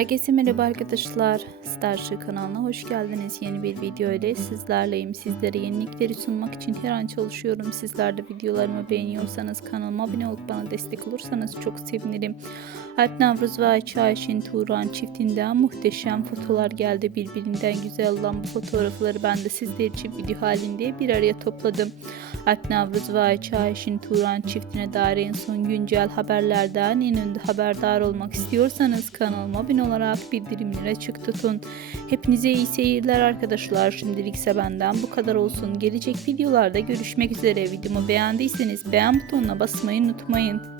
Herkese merhaba arkadaşlar. Starship kanalına hoş geldiniz. Yeni bir video ile sizlerleyim. Sizlere yenilikleri sunmak için her an çalışıyorum. Sizler de videolarımı beğeniyorsanız kanalıma abone olup bana destek olursanız çok sevinirim. Alp Navruz ve Ayça Ayşin Turan çiftinden muhteşem fotolar geldi. Birbirinden güzel olan bu fotoğrafları ben de sizler için video halinde bir araya topladım. Alp Navruz ve Ayça Turan çiftine dair en son güncel haberlerden en önde haberdar olmak istiyorsanız kanalıma abone olarak bildirimleri açık tutun. Hepinize iyi seyirler arkadaşlar. Şimdilik ise benden bu kadar olsun. Gelecek videolarda görüşmek üzere. Videomu beğendiyseniz beğen butonuna basmayı unutmayın.